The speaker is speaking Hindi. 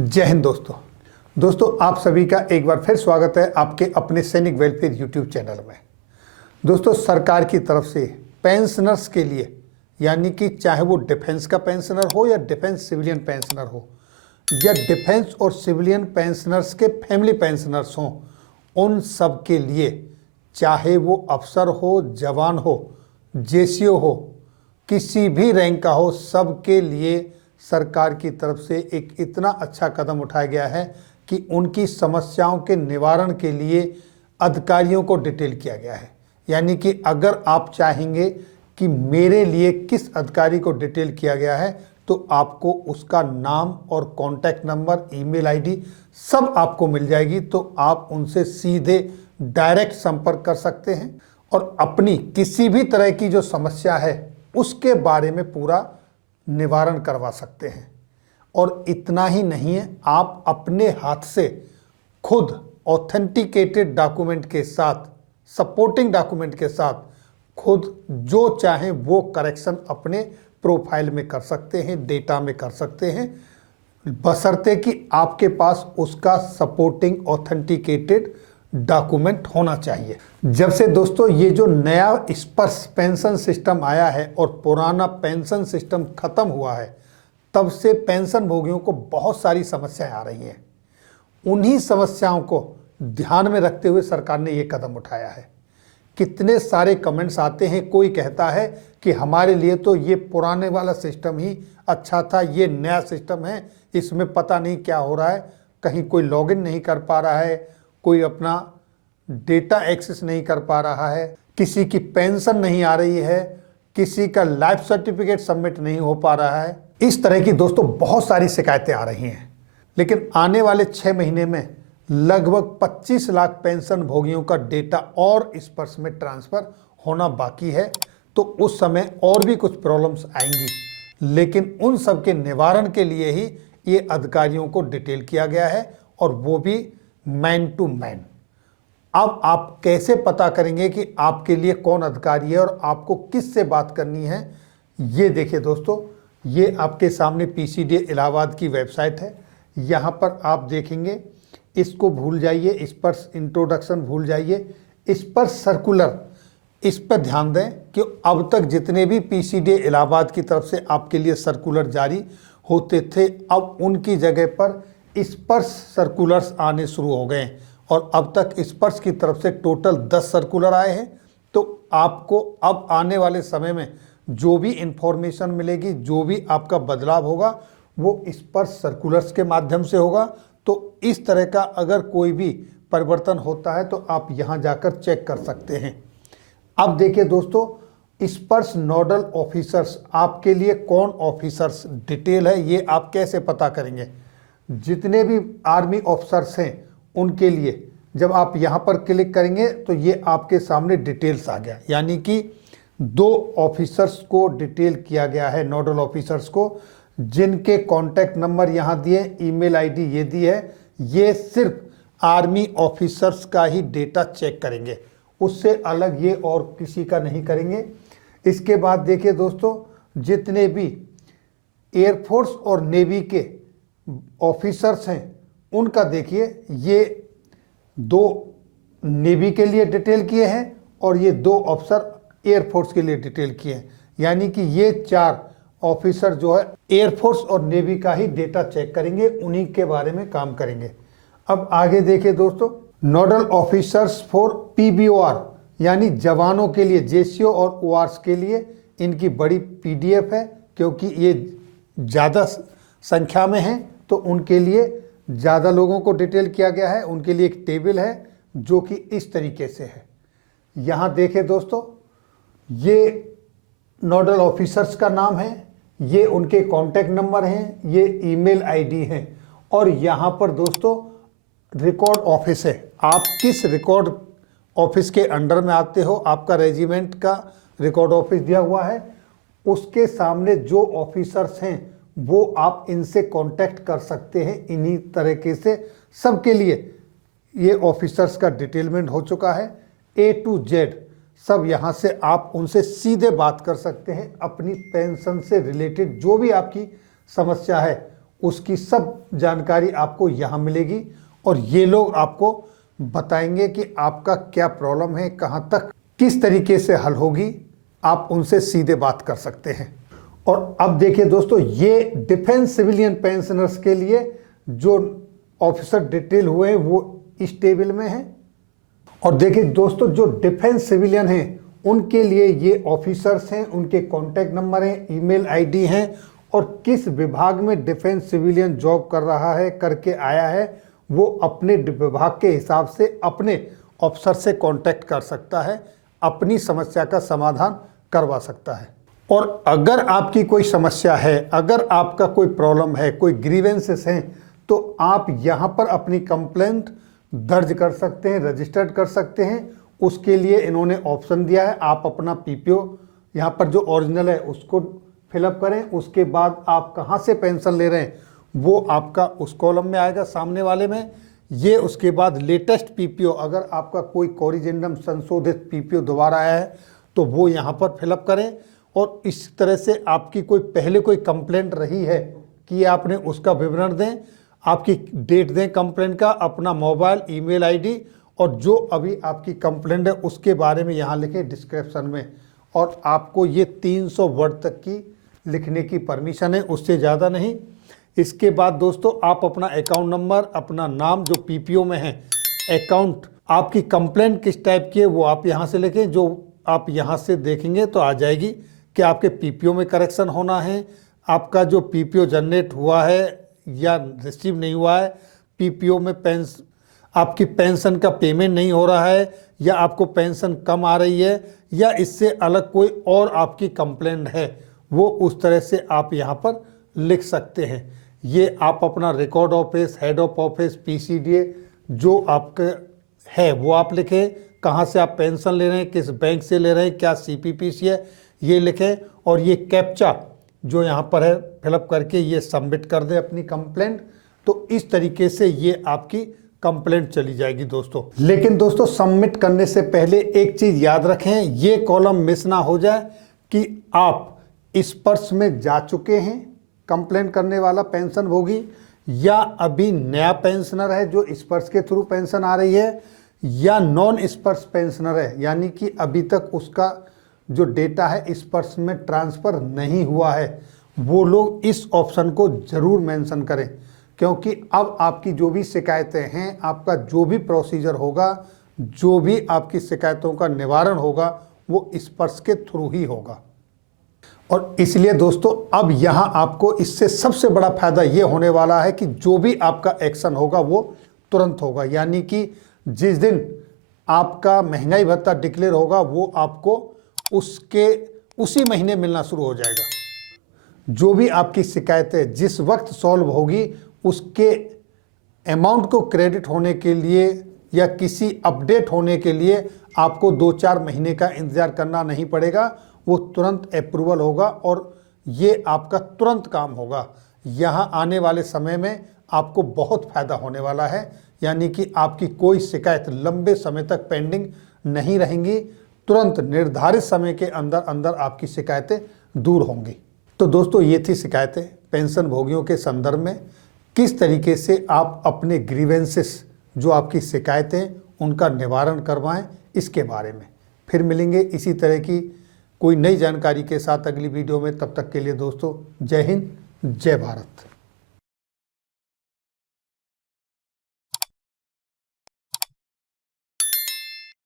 जय हिंद दोस्तों आप सभी का एक बार फिर स्वागत है आपके अपने सैनिक वेलफेयर यूट्यूब चैनल में। दोस्तों सरकार की तरफ से पेंशनर्स के लिए यानी कि चाहे वो डिफेंस का पेंशनर हो या डिफेंस सिविलियन पेंशनर हो या डिफेंस और सिविलियन पेंशनर्स के फैमिली पेंशनर्स हों, उन सब के लिए चाहे वो अफसर हो, जवान हो, जेसीओ हो, किसी भी रैंक का हो, सब के लिए सरकार की तरफ से एक इतना अच्छा कदम उठाया गया है कि उनकी समस्याओं के निवारण के लिए अधिकारियों को डिटेल किया गया है। यानी कि अगर आप चाहेंगे कि मेरे लिए किस अधिकारी को डिटेल किया गया है तो आपको उसका नाम और कॉन्टैक्ट नंबर, ईमेल आईडी सब आपको मिल जाएगी, तो आप उनसे सीधे डायरेक्ट संपर्क कर सकते हैं और अपनी किसी भी तरह की जो समस्या है उसके बारे में पूरा निवारण करवा सकते हैं। और इतना ही नहीं है, आप अपने हाथ से खुद ऑथेंटिकेटेड डॉक्यूमेंट के साथ, सपोर्टिंग डॉक्यूमेंट के साथ खुद जो चाहें वो करेक्शन अपने प्रोफाइल में कर सकते हैं, डेटा में कर सकते हैं, बशर्ते कि आपके पास उसका सपोर्टिंग ऑथेंटिकेटेड डॉक्यूमेंट होना चाहिए। जब से दोस्तों ये जो नया स्पर्श पेंशन सिस्टम आया है और पुराना पेंशन सिस्टम खत्म हुआ है, तब से पेंशन भोगियों को बहुत सारी समस्याएं आ रही हैं। उन्हीं समस्याओं को ध्यान में रखते हुए सरकार ने ये कदम उठाया है। कितने सारे कमेंट्स आते हैं, कोई कहता है कि हमारे लिए तो ये पुराने वाला सिस्टम ही अच्छा था, ये नया सिस्टम है, इसमें पता नहीं क्या हो रहा है, कहीं कोई लॉगिन नहीं कर पा रहा है, कोई अपना डेटा एक्सेस नहीं कर पा रहा है, किसी की पेंशन नहीं आ रही है, किसी का लाइफ सर्टिफिकेट सबमिट नहीं हो पा रहा है। इस तरह की दोस्तों बहुत सारी शिकायतें आ रही हैं। लेकिन आने वाले 6 महीने में लगभग 25 लाख पेंशन भोगियों का डेटा और स्पर्श में ट्रांसफर होना बाकी है, तो उस समय और भी कुछ प्रॉब्लम्स आएंगी, लेकिन उन सब के निवारण के लिए ही ये अधिकारियों को डिटेल किया गया है, और वो भी मैन टू मैन। अब आप कैसे पता करेंगे कि आपके लिए कौन अधिकारी है और आपको किस से बात करनी है? ये देखिए दोस्तों, ये आपके सामने पीसीडीए इलाहाबाद की वेबसाइट है। यहाँ पर आप देखेंगे, इसको भूल जाइए, इस पर इंट्रोडक्शन भूल जाइए, इस पर सर्कुलर, इस पर ध्यान दें कि अब तक जितने भी पीसीडीए इलाहाबाद की तरफ से आपके लिए सर्कुलर जारी होते थे, अब उनकी जगह पर स्पर्श सर्कुलर्स आने शुरू हो गए हैं। और अब तक स्पर्श की तरफ से टोटल 10 सर्कुलर आए हैं। तो आपको अब आने वाले समय में जो भी इंफॉर्मेशन मिलेगी, जो भी आपका बदलाव होगा, वो स्पर्श सर्कुलर्स के माध्यम से होगा। तो इस तरह का अगर कोई भी परिवर्तन होता है तो आप यहाँ जाकर चेक कर सकते हैं। अब देखिए दोस्तों, स्पर्श नोडल ऑफिसर्स, आपके लिए कौन ऑफिसर्स डिटेल है, ये आप कैसे पता करेंगे? जितने भी आर्मी ऑफिसर्स हैं उनके लिए जब आप यहाँ पर क्लिक करेंगे तो ये आपके सामने डिटेल्स आ गया। यानी कि 2 ऑफिसर्स को डिटेल किया गया है, नोडल ऑफिसर्स को, जिनके कॉन्टैक्ट नंबर यहाँ दिए, ईमेल आईडी ये दी है। ये सिर्फ आर्मी ऑफिसर्स का ही डेटा चेक करेंगे, उससे अलग ये और किसी का नहीं करेंगे। इसके बाद देखिए दोस्तों, जितने भी एयरफोर्स और नेवी के ऑफिसर्स हैं उनका देखिए, ये 2 नेवी के लिए डिटेल किए हैं और ये 2 अफसर एयरफोर्स के लिए डिटेल किए हैं। यानी कि ये 4 ऑफिसर जो है एयरफोर्स और नेवी का ही डेटा चेक करेंगे, उन्हीं के बारे में काम करेंगे। अब आगे देखिए दोस्तों, नोडल ऑफिसर्स फॉर पीबीओआर, यानी जवानों के लिए, जेसीओ और ओआरस के लिए इनकी बड़ी पीडीएफ है, क्योंकि ये ज़्यादा संख्या में हैं तो उनके लिए ज़्यादा लोगों को डिटेल किया गया है। उनके लिए एक टेबल है जो कि इस तरीके से है। यहाँ देखें दोस्तों, ये नोडल ऑफिसर्स का नाम है, ये उनके कॉन्टैक्ट नंबर हैं, ये ईमेल आईडी हैं, और यहाँ पर दोस्तों रिकॉर्ड ऑफिस है। आप किस रिकॉर्ड ऑफिस के अंडर में आते हो, आपका रेजिमेंट का रिकॉर्ड ऑफिस दिया हुआ है, उसके सामने जो ऑफिसर्स हैं वो आप इनसे कांटेक्ट कर सकते हैं। इन्हीं तरीके से सबके लिए ये ऑफिसर्स का डिटेलमेंट हो चुका है, A to Z सब यहाँ से आप उनसे सीधे बात कर सकते हैं। अपनी पेंशन से रिलेटेड जो भी आपकी समस्या है उसकी सब जानकारी आपको यहाँ मिलेगी और ये लोग आपको बताएंगे कि आपका क्या प्रॉब्लम है, कहाँ तक किस तरीके से हल होगी। आप उनसे सीधे बात कर सकते हैं। और अब देखिए दोस्तों, ये डिफेंस सिविलियन पेंशनर्स के लिए जो ऑफिसर डिटेल हुए हैं वो इस टेबल में है। और देखिए दोस्तों, जो डिफेंस सिविलियन हैं उनके लिए ये ऑफिसर्स हैं, उनके कॉन्टैक्ट नंबर हैं, ईमेल आईडी हैं और किस विभाग में डिफेंस सिविलियन जॉब कर रहा है, करके आया है, वो अपने विभाग के हिसाब से अपने अफसर से कांटेक्ट कर सकता है, अपनी समस्या का समाधान करवा सकता है। और अगर आपकी कोई समस्या है, अगर आपका कोई प्रॉब्लम है, कोई ग्रीवेंसेस हैं, तो आप यहाँ पर अपनी कंप्लेंट दर्ज कर सकते हैं, रजिस्टर्ड कर सकते हैं। उसके लिए इन्होंने ऑप्शन दिया है, आप अपना पीपीओ यहाँ पर जो ओरिजिनल है उसको फिलअप करें। उसके बाद आप कहाँ से पेंशन ले रहे हैं वो आपका उस कॉलम में आएगा सामने वाले में। ये उसके बाद लेटेस्ट पीपीओ, अगर आपका कोई कोरिजेंडम संशोधित पीपीओ दोबारा आया है तो वो यहाँ पर फिलअप करें। और इस तरह से आपकी कोई पहले कोई कंप्लेंट रही है कि आपने उसका विवरण दें, आपकी डेट दें कंप्लेंट का, अपना मोबाइल, ईमेल आईडी और जो अभी आपकी कंप्लेंट है उसके बारे में यहाँ लिखें डिस्क्रिप्शन में। और आपको ये 300 वर्ड तक की लिखने की परमिशन है, उससे ज़्यादा नहीं। इसके बाद दोस्तों, आप अपना अकाउंट नंबर, अपना नाम जो पीपीओ में है, अकाउंट, आपकी कंप्लेंट किस टाइप की है वो आप यहाँ से लिखें। जो आप यहाँ से देखेंगे तो आ जाएगी कि आपके पीपीओ में करेक्शन होना है, आपका जो पीपीओ जनरेट हुआ है या रिसीव नहीं हुआ है, पीपीओ में आपकी पेंशन का पेमेंट नहीं हो रहा है, या आपको पेंशन कम आ रही है, या इससे अलग कोई और आपकी कंप्लेंट है, वो उस तरह से आप यहाँ पर लिख सकते हैं। ये आप अपना record office, head of office, PCDA जो आपका है वो आप लिखें, कहाँ से आप पेंशन ले रहे हैं, किस बैंक से ले रहे हैं, क्या सीपीपीसी है, ये लिखें। और ये कैप्चा जो यहाँ पर है फिलअप करके ये सबमिट कर दें अपनी कंप्लेंट। तो इस तरीके से ये आपकी कंप्लेंट चली जाएगी दोस्तों। लेकिन दोस्तों, सबमिट करने से पहले एक चीज़ याद रखें, ये कॉलम मिस ना हो जाए कि आप स्पर्श में जा चुके हैं कंप्लेंट करने वाला पेंशन भोगी, या अभी नया पेंशनर है जो स्पर्श के थ्रू पेंशन आ रही है, या नॉन स्पर्श पेंशनर है, यानी कि अभी तक उसका जो डेटा है स्पर्श में ट्रांसफ़र नहीं हुआ है। वो लोग इस ऑप्शन को ज़रूर मेंशन करें, क्योंकि अब आपकी जो भी शिकायतें हैं, आपका जो भी प्रोसीजर होगा, जो भी आपकी शिकायतों का निवारण होगा वो स्पर्श के थ्रू ही होगा। और इसलिए दोस्तों, अब यहाँ आपको इससे सबसे बड़ा फायदा ये होने वाला है कि जो भी आपका एक्शन होगा वो तुरंत होगा। यानी कि जिस दिन आपका महंगाई भत्ता डिक्लेयर होगा वो आपको उसी महीने मिलना शुरू हो जाएगा। जो भी आपकी शिकायतें जिस वक्त सॉल्व होगी उसके अमाउंट को क्रेडिट होने के लिए या किसी अपडेट होने के लिए आपको 2-4 महीने का इंतज़ार करना नहीं पड़ेगा। वो तुरंत अप्रूवल होगा और ये आपका तुरंत काम होगा। यहाँ आने वाले समय में आपको बहुत फ़ायदा होने वाला है, यानी कि आपकी कोई शिकायत लंबे समय तक पेंडिंग नहीं रहेंगी। तुरंत निर्धारित समय के अंदर अंदर आपकी शिकायतें दूर होंगी। तो दोस्तों, ये थी शिकायतें पेंशन भोगियों के संदर्भ में, किस तरीके से आप अपने ग्रीवेंसेस जो आपकी शिकायतें उनका निवारण करवाएं, इसके बारे में। फिर मिलेंगे इसी तरह की कोई नई जानकारी के साथ अगली वीडियो में। तब तक के लिए दोस्तों, जय हिंद, जय भारत।